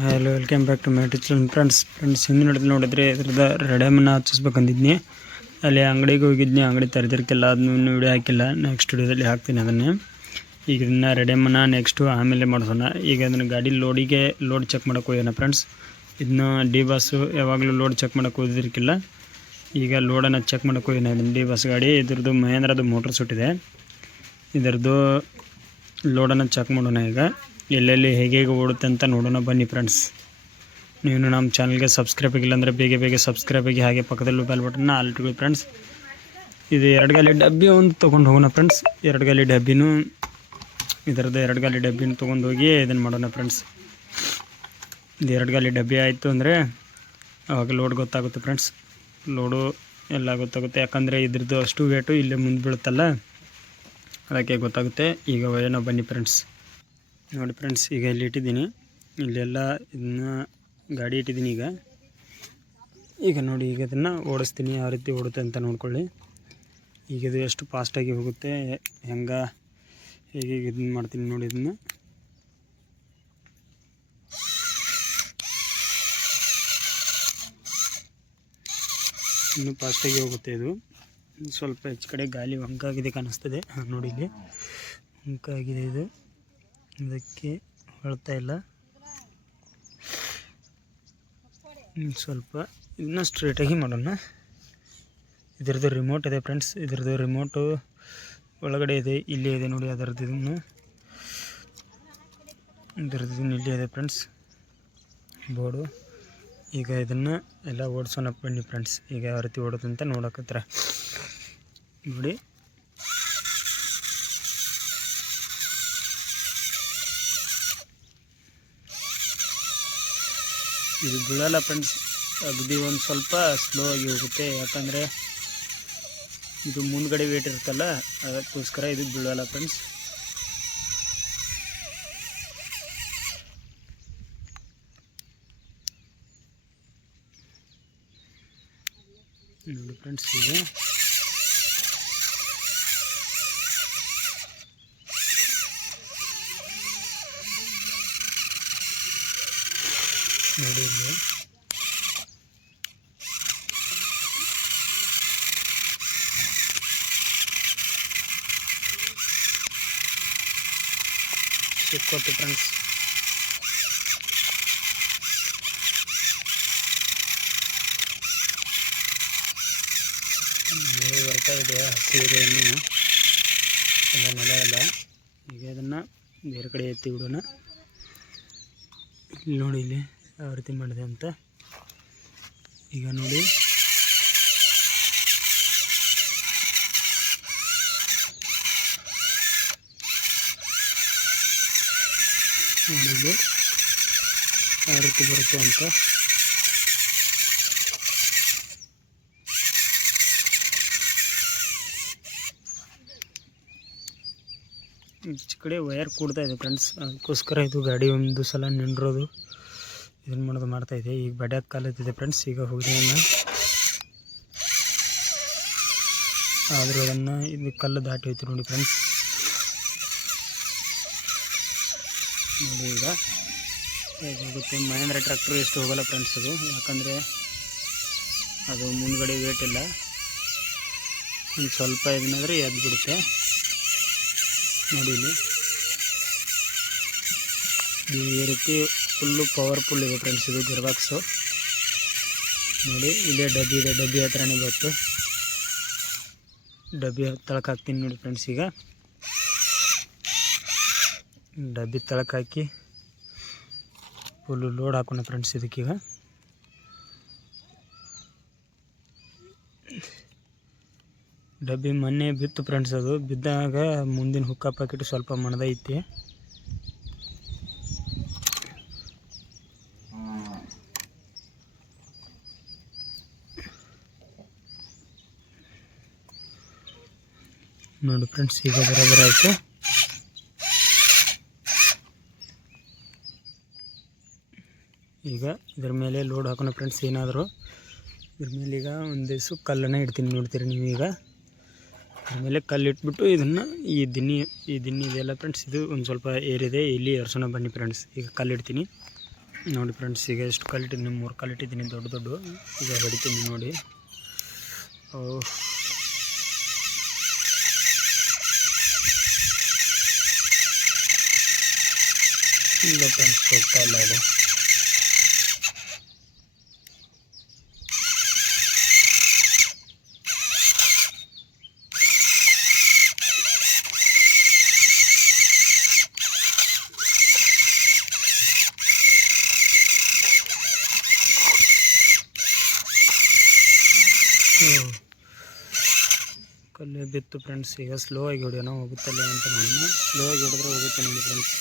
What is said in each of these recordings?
Hello welcome back to my ಟಿಚಲ್ friends friends ಹಿಂದೆ ನೋಡಿದ್ರೆ ನೋಡಿದ್ರೆ ಇದ್ರದ್ದು ರೆಡಮನ್ನು ಹಚ್ಚಿಸ್ಬೇಕಂದಿದ್ನಿ ಅಲ್ಲಿ ಅಂಗಡಿಗೆ ಹೋಗಿದ್ನಿ. ಅಂಗಡಿ ತೆರೆದಿರ್ಕಿಲ್ಲ ಅದನ್ನು ವಿಡಿಯೋ ಹಾಕಿಲ್ಲ. ನೆಕ್ಸ್ಟ್ ವಿಡಿಯೋದಲ್ಲಿ ಹಾಕ್ತೀನಿ ಅದನ್ನೇ. ಈಗ ಇದನ್ನು ರೆಡಮನ್ನ ನೆಕ್ಸ್ಟು ಆಮೇಲೆ ಮಾಡಿಸೋಣ ಈಗ ಅದನ್ನು ಗಾಡಿ ಲೋಡಿಗೆ ಲೋಡ್ ಚೆಕ್ ಮಾಡೋಕೆ ಹೋಗೋಣ ಫ್ರೆಂಡ್ಸ್ ಇದನ್ನ ಡಿ ಬಸ್ಸು ಯಾವಾಗಲೂ ಲೋಡ್ ಚೆಕ್ ಮಾಡೋಕೆ ಹೋದಿರ್ಕಿಲ್ಲ ಈಗ ಲೋಡನ್ನು ಚೆಕ್ ಮಾಡೋಕೆ ಹೋಗಿನ ಇದನ್ನು ಡಿ ಬಸ್ ಗಾಡಿ, ಇದ್ರದ್ದು ಮಹೇಂದ್ರದ್ದು ಮೋಟ್ರ್ ಸುಟ್ಟಿದೆ ಇದರದ್ದು ಲೋಡನ್ನು ಚೆಕ್ ಮಾಡೋಣ ಈಗ. ಎಲ್ಲೆಲ್ಲಿ ಹೇಗೆ ಹೇಗೆ ಓಡುತ್ತೆ ಅಂತ ನೋಡೋಣ ಬನ್ನಿ ಫ್ರೆಂಡ್ಸ್ ನೀವು ನಮ್ಮ ಚಾನಲ್ಗೆ ಸಬ್ಸ್ಕ್ರೈಬ್ ಆಗಿಲ್ಲ ಅಂದರೆ ಬೇಗ ಬೇಗ ಸಬ್ಸ್ಕ್ರೈಬ್ ಆಗಿ ಹಾಗೆ ಪಕ್ಕದಲ್ಲಿ ಬೆಲ್ ಬಟನ್ನ ಅಲ್ಟ್ಗಳು ಫ್ರೆಂಡ್ಸ್ ಇದು ಎರಡು ಗಾಲಿ ಡಬ್ಬಿ ಒಂದು ತೊಗೊಂಡು ಹೋಗೋಣ ಫ್ರೆಂಡ್ಸ್ ಎರಡು ಗಾಲಿ ಡಬ್ಬಿನೂ ಇದರದ್ದು ಎರಡು ಗಾಲಿ ಡಬ್ಬಿನ ತೊಗೊಂಡು ಹೋಗಿ ಇದನ್ನು ಮಾಡೋಣ ಫ್ರೆಂಡ್ಸ್ ಇದು ಎರಡು ಗಾಲಿ ಡಬ್ಬಿ ಆಯಿತು ಅಂದರೆ ಅವಾಗ ಲೋಡ್ ಗೊತ್ತಾಗುತ್ತೆ ಫ್ರೆಂಡ್ಸ್ ಲೋಡು ಎಲ್ಲ ಗೊತ್ತಾಗುತ್ತೆ. ಯಾಕಂದರೆ ಇದ್ರದ್ದು ಅಷ್ಟು ವೇಟು ಇಲ್ಲೇ ಮುಂದೆ ಬೀಳುತ್ತಲ್ಲ. ಅದಕ್ಕೆ ಗೊತ್ತಾಗುತ್ತೆ. ಈಗ ಏನೋ ಬನ್ನಿ ಫ್ರೆಂಡ್ಸ್ ನೋಡಿ ಫ್ರೆಂಡ್ಸ್, ಈಗ ಇಲ್ಲಿ ಇಟ್ಟಿದ್ದೀನಿ. ಇಲ್ಲೆಲ್ಲ ಇದನ್ನ ಗಾಡಿ ಇಟ್ಟಿದ್ದೀನಿ ಈಗ. ಈಗ ನೋಡಿ, ಈಗ ಅದನ್ನು ಓಡಿಸ್ತೀನಿ, ಯಾವ ರೀತಿ ಓಡುತ್ತೆ ಅಂತ ನೋಡ್ಕೊಳ್ಳಿ. ಈಗ ಇದು ಎಷ್ಟು ಫಾಸ್ಟಾಗಿ ಹೋಗುತ್ತೆ, ಹೆಂಗೆ, ಹೇಗೆ ಇದನ್ನ ಮಾಡ್ತೀನಿ ನೋಡಿ ಇದನ್ನು. ಇನ್ನೂ ಫಾಸ್ಟಾಗಿ ಹೋಗುತ್ತೆ ಇದು. ಸ್ವಲ್ಪ ಹೆಚ್ಚು ಕಡೆ ಗಾಳಿ ಹೊಂಕಾಗಿದೆ ಕಾಣಿಸ್ತದೆ. ನೋಡಿ ಇಲ್ಲಿ. ಹೊಂಕಾಗಿದೆ ಇದು. ಇದಕ್ಕೆ ಹೊಳ್ತಾ ಇಲ್ಲ. ಸ್ವಲ್ಪ ಇನ್ನೂ ಸ್ಟ್ರೇಟಾಗಿ ಮಾಡೋಣ. ಇದರದ್ದು ರಿಮೋಟ್ ಇದೆ ಫ್ರೆಂಡ್ಸ್ ಇದರದ್ದು ರಿಮೋಟು ಒಳಗಡೆ ಇದೆ, ಇಲ್ಲೇ ಇದೆ ನೋಡಿ ಅದರದ್ದು ಇದನ್ನು. ಇದರದ್ದು ಇಲ್ಲಿ ಇದೆ ಫ್ರೆಂಡ್ಸ್ ಬೋರ್ಡು. ಈಗ ಇದನ್ನು ಎಲ್ಲ ಓಡಿಸೋಣ ಬನ್ನಿ ಫ್ರೆಂಡ್ಸ್ ಈಗ ಯಾವ ರೀತಿ ಓಡೋದಂತ ನೋಡಕತ್ರ ನೋಡಿ. ಇದು ಬೀಳಲ್ಲ ಫ್ರೆಂಡ್ಸ್. ಅಗ್ದಿ ಒಂದು ಸ್ವಲ್ಪ ಸ್ಲೋ ಆಗಿ ಹೋಗುತ್ತೆ. ಯಾಕಂದರೆ ಇದು ಮುಂದ್ಗಡೆ ವೇಟ್ ಇರುತ್ತಲ್ಲ, ಅದಕ್ಕೋಸ್ಕರ ಇದು ಬೀಳಲ್ಲ ಫ್ರೆಂಡ್ಸ್. ನೋಡಿ ಫ್ರೆಂಡ್ಸ್ ಈಗ ನೋಡಿ ಇಲ್ಲಿ. ಕೊಟ್ಟು ಫ್ರೆಂಡ್ಸ್ ಮಳೆ ಬರ್ತಾ ಇದೆ ಸೀರೆಯನ್ನು ಎಲ್ಲ ನೆಲ ಎಲ್ಲ. ಈಗ ಅದನ್ನು ಬೇರೆ ಕಡೆ ಎತ್ತಿ ಬಿಡೋಣ. ಇಲ್ಲಿ ನೋಡಿ ಇಲ್ಲಿ. ಯಾವ ರೀತಿ ಮಾಡಿದೆ ಅಂತ. ಈಗ ನೋಡಿ. ನೋಡಿದ್ದು ಯಾವ ರೀತಿ ಬರುತ್ತೆ ಅಂತ. ಕಡೆ ವೈರ್ ಕೂಡ್ತಾ ಇದೆ ಫ್ರೆಂಡ್ಸ್ ಅದಕ್ಕೋಸ್ಕರ ಇದು ಗಾಡಿ ಒಂದು ಸಲ ನಿಂಡ್ರೋದು ಇದನ್ನು ಮಾಡೋದು ಮಾಡ್ತಾ ಇದೆ ಈಗ ಬಡ್ಯಾಕ ಕಾಲತ್ತಿದೆ ಫ್ರೆಂಡ್ಸ್ ಈಗ ಹೋಗಿದ್ದನ್ನು ಆದರೂ ಅದನ್ನು ಇದು ಕಲ್ಲು ದಾಟಿ ಹೋಯ್ತು ನೋಡಿ ಫ್ರೆಂಡ್ಸ್ ನೋಡಿ ಈಗ. ಹೇಗಾಗುತ್ತೆ ಮಹೇಂದ್ರ ಟ್ರ್ಯಾಕ್ಟ್ರ್ ಎಷ್ಟು ಹೋಗಲ್ಲ ಫ್ರೆಂಡ್ಸ್ ಅದು. ಯಾಕಂದರೆ ಅದು ಮುಂದ್ಗಡೆ ವೇಟ್ ಇಲ್ಲ. ಒಂದು ಸ್ವಲ್ಪ ಇದನ್ನಾದರೆ ಎದ್ದು ಬಿಡುತ್ತೆ. ನೋಡಿ ಇಲ್ಲಿ. ಈ ರೀತಿ ಫುಲ್ಲು ಪವರ್ಫುಲ್ ಇದೆ ಫ್ರೆಂಡ್ಸ್ ಇದು ಗಿರ್ಬಾಕ್ಸು. ನೋಡಿ ಇಲ್ಲೇ ಡಬ್ಬಿ ಇದೆ, ಡಬ್ಬಿ ಹತ್ರನೇ ಬಂತು ಡಬ್ಬಿ ತಳಕ್ಕೆ ಹಾಕ್ತೀನಿ ನೋಡಿ ಫ್ರೆಂಡ್ಸ್ ಈಗ. ಡಬ್ಬಿ ತಳಕ್ಕೆ ಹಾಕಿ ಫುಲ್ಲು ಲೋಡ್ ಹಾಕೋಣ ಫ್ರೆಂಡ್ಸ್ ಇದಕ್ಕೀಗ ಡಬ್ಬಿ ಮೊನ್ನೆ ಬಿತ್ತು ಫ್ರೆಂಡ್ಸ್ ಅದು. ಬಿದ್ದಾಗ ಮುಂದಿನ ಹುಕ್ಕ ಪ್ಯಾಕೆಟ್ ಸ್ವಲ್ಪ ಮಣದೈತಿ ನೋಡಿ ಫ್ರೆಂಡ್ಸ್ ಈಗ ಬರೋಬರ ಆಯಿತು ಈಗ ಇದ್ರ ಮೇಲೆ ಲೋಡ್ ಹಾಕೋಣ ಫ್ರೆಂಡ್ಸ್ ಏನಾದರೂ. ಇದ್ರ ಮೇಲೆ ಈಗ ಒಂದು ದಿವಸ ಕಲ್ಲನ್ನು ಇಡ್ತೀನಿ ನೋಡ್ತೀರಿ ನೀವು ಈಗ. ಮೇಲೆ ಕಲ್ಲು ಇಟ್ಬಿಟ್ಟು ಇದನ್ನು ಈ ದಿನ್ನಿ ಈ ದಿನ್ನಿ ಇದೆಲ್ಲ ಫ್ರೆಂಡ್ಸ್ ಇದು ಒಂದು ಸ್ವಲ್ಪ ಏರಿದೆ, ಇಲ್ಲಿ ಎರ್ಸೋಣ ಬನ್ನಿ ಫ್ರೆಂಡ್ಸ್ ಈಗ ಕಲ್ಲು ಇಡ್ತೀನಿ ನೋಡಿ ಫ್ರೆಂಡ್ಸ್ ಈಗ ಎಷ್ಟು ಕಲ್ಲಿಟ್ಟಿದ್ದೀನಿ, ಮೂರು ಕಲ್ಲಿಟ್ಟಿದ್ದೀನಿ, ದೊಡ್ಡ ದೊಡ್ಡ. ಈಗ ಹೊಡಿತೀನಿ ನೋಡಿ. ಓ ಇಲ್ಲ ಫ್ರೆಂಡ್ಸ್ ಹೋಗ್ತಾ ಇಲ್ಲ ಅದು. ಬಿತ್ತು ಫ್ರೆಂಡ್ಸ್ ಈಗ ಸ್ಲೋ ಆಗಿ ಹೊಡಿಯೋಣ, ಹೋಗುತ್ತಲ್ಲ ಅಂತ ನಾನು. ಸ್ಲೋ ಆಗಿ ಹೊಡೆದ್ರೆ ಹೋಗುತ್ತೆ ನೋಡಿ ಫ್ರೆಂಡ್ಸ್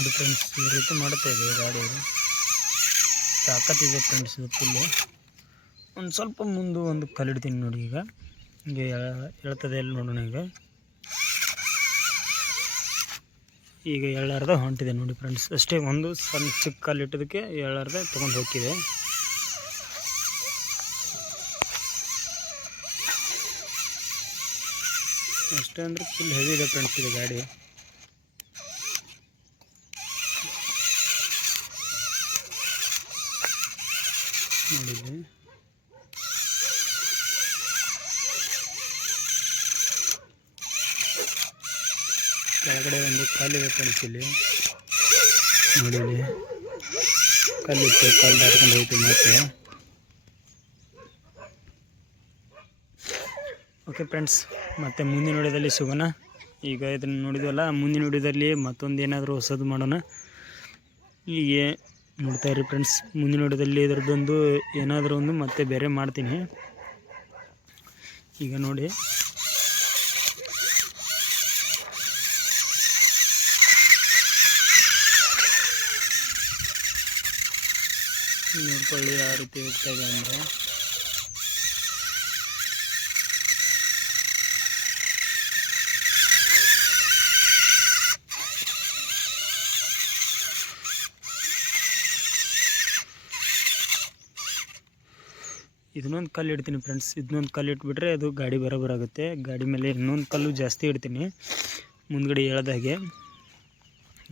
ನೋಡಿ ಫ್ರೆಂಡ್ಸ್ ಈ ರೀತಿ ಮಾಡ್ತಾ ಇದೆ ಗಾಡಿ ತಾಕತ್ತಿದೆ ಫ್ರೆಂಡ್ಸ್ ಫುಲ್ಲು ಒಂದು ಸ್ವಲ್ಪ ಮುಂದೆ ಒಂದು ಕಲ್ಲಿಡ್ತೀನಿ ನೋಡಿ ಈಗ. ಹಿಂಗೆ ಹೇಳ್ತದೆ ಎಲ್ಲಿ ನೋಡೋಣ ಈಗ. ಈಗ ಎಳ್ಳಾರ್ದ ಹೊಂಟಿದೆ ನೋಡಿ ಫ್ರೆಂಡ್ಸ್ ಅಷ್ಟೇ ಒಂದು ಸಣ್ಣ ಚಿಕ್ಕ ಕಲ್ಲಿಟ್ಟದಕ್ಕೆ ಎಳ್ಳಾರ್ದ ತೊಗೊಂಡು ಹೋಗಿದೆ ಅಷ್ಟೇ ಅಂದರೆ ಫುಲ್ ಹೆವಿ ಇದೆ ಫ್ರೆಂಡ್ಸ್ ಇದು ಗಾಡಿ. ನೋಡಿದ್ವಿ ಕೆಳಗಡೆ ಒಂದು ಕಲ್ಲಿದೆ ಫ್ರೆಂಡ್ಸ್ ಇಲ್ಲಿ. ನೋಡಿ ಇಲ್ಲಿ ಕಲ್ಲಿತ್ತು ಕಲ್ಲು ದಾಟ್ಕೊಂಡು ಹೋಯ್ತು ಮತ್ತೆ. ಓಕೆ ಫ್ರೆಂಡ್ಸ್ ಮತ್ತೆ ಮುಂದಿನ ವಿಡಿಯೋದಲ್ಲಿ ಸಿಗೋಣ. ಈಗ ಇದನ್ನು ನೋಡಿದ್ವಲ್ಲ, ಮುಂದಿನ ವಿಡಿಯೋದಲ್ಲಿ ಮತ್ತೊಂದು ಏನಾದರೂ ಹೊಸದು ಮಾಡೋಣ. ಹೀಗೆ. ನೋಡ್ತಾ ಇರಿ ಫ್ರೆಂಡ್ಸ್ ಮುಂದಿನ ವಿಡಿಯೋದಲ್ಲಿ ಇದರದ್ದೊಂದು ಏನಾದರೂ ಒಂದು ಮತ್ತೆ ಬೇರೆ ಮಾಡ್ತೀನಿ. ಈಗ ನೋಡಿ. ನೋಡ್ಕೊಳ್ಳಿ ಯಾವ ರೀತಿ ಹೋಗ್ತಾ ಇದೆ ಅಂದರೆ. ಇದನ್ನೊಂದು ಕಲ್ಲು ಇಡ್ತೀನಿ ಫ್ರೆಂಡ್ಸ್ ಇದನ್ನೊಂದು ಕಲ್ಲು ಇಟ್ಬಿಟ್ರೆ ಅದು ಗಾಡಿ ಬರೋಬರಾಗುತ್ತೆ ಗಾಡಿ ಮೇಲೆ ಇನ್ನೊಂದು ಕಲ್ಲು ಜಾಸ್ತಿ ಇಡ್ತೀನಿ. ಮುಂದ್ಗಡೆ ಹಾಗೆ.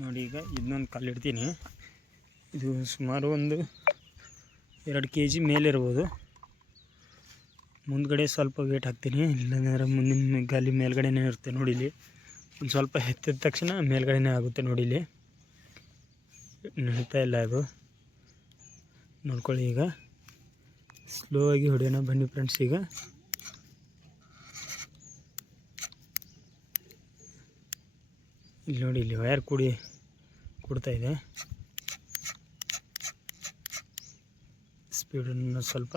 ನೋಡಿ ಈಗ ಇದನ್ನೊಂದು ಕಲ್ಲು ಇಡ್ತೀನಿ. ಇದು ಸುಮಾರು ಒಂದು ಎರಡು ಕೆ ಜಿ ಮೇಲೆ ಇರ್ಬೋದು. ಮುಂದ್ಗಡೆ ಸ್ವಲ್ಪ ವೇಟ್ ಹಾಕ್ತೀನಿ. ಇಲ್ಲಾಂದ್ರೆ ಮುಂದಿನ ಗಾಲಿ ಮೇಲ್ಗಡೆನೇ ಇರುತ್ತೆ ನೋಡಿ ಇಲ್ಲಿ. ಒಂದು ಸ್ವಲ್ಪ ಎತ್ತಿದ ತಕ್ಷಣ ಮೇಲ್ಗಡೆನೇ ಆಗುತ್ತೆ ನೋಡಿ ಇಲ್ಲಿ. ನಡೀತಾ ಇಲ್ಲ ಅದು ನೋಡ್ಕೊಳ್ಳಿ ಈಗ. ಸ್ಲೋ ಆಗಿ ಹೊಡೆಯೋಣ ಬನ್ನಿ ಫ್ರೆಂಡ್ಸ್ ಈಗ. ಇಲ್ಲಿ ನೋಡಿ, ಇಲ್ಲಿ ವಯರ್ ಕೂಡಿ, ಕೊಡ್ತಾ ಇದೆ. ಸ್ಪೀಡನ್ನು ಸ್ವಲ್ಪ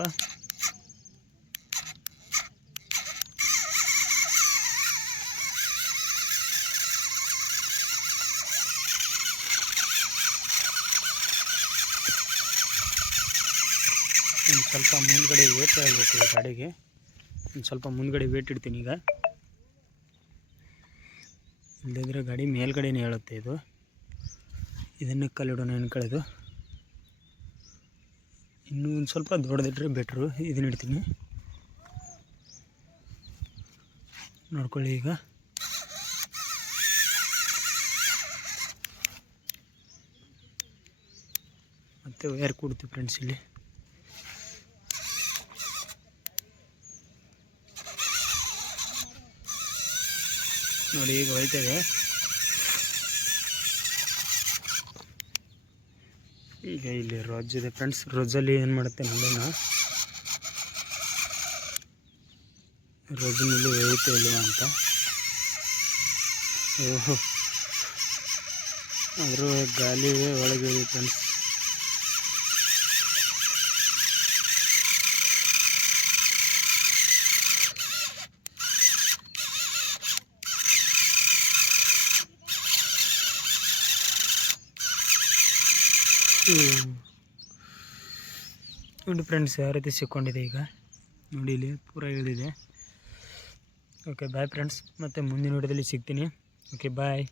ಸ್ವಲ್ಪ ಮುಂದ್ಗಡೆ ವೇಟ್ ಹೇಳ್ಬೇಕು ಈ ಗಾಡಿಗೆ. ಸ್ವಲ್ಪ ಮುಂದ್ಗಡೆ ವೇಟ್ ಇಡ್ತೀನಿ ಈಗ. ಇಲ್ಲದಿದ್ರೆ ಗಾಡಿ ಮೇಲ್ಗಡೆನೇ ಹೇಳುತ್ತೆ ಇದು. ಇದನ್ನು ಕಲ್ಲಿಡೋಣ ಅನ್ಕೊಳ್ಳೋದು ಇನ್ನೂ ಒಂದು ಸ್ವಲ್ಪ ದೊಡ್ಡದಿಟ್ರೆ ಬೆಟ್ರು, ಇದನ್ನ ಇಡ್ತೀನಿ. ನೋಡ್ಕೊಳ್ಳಿ ಈಗ. ಮತ್ತೆ ವೈರ್ ಕೊಡ್ತೀವಿ ಫ್ರೆಂಡ್ಸ್ ಇಲ್ಲಿ. ನೋಡಿ ಈಗ ಹೋಯ್ತೇವೆ ಈಗ ಇಲ್ಲಿ ರೋಜ್ ಇದೆ ಫ್ರೆಂಡ್ಸ್, ರೋಜಲ್ಲಿ ಏನು ಮಾಡುತ್ತೆ ನೋಡೋಣ ರೋಜಿನಲ್ಲಿ ಹೋಯ್ತು ಇಲ್ವಾ ಅಂತ. ಓಹೋ. ಅದರ ಗಾಲಿ ಒಳಗೆ ಫ್ರೆಂಡ್ಸ್. ನೋಡಿ ಫ್ರೆಂಡ್ಸ್, ಯಾವ ರೀತಿ ಸಿಕ್ಕೊಂಡಿದೆ ಈಗ. ನೋಡಿ ಇಲ್ಲಿ ಪೂರ ಇಳಿದಿದೆ. ಓಕೆ ಬಾಯ್ ಫ್ರೆಂಡ್ಸ್ ಮತ್ತು ಮುಂದಿನ ವಿಡಿಯೋದಲ್ಲಿ ಸಿಗ್ತೀನಿ. Okay bye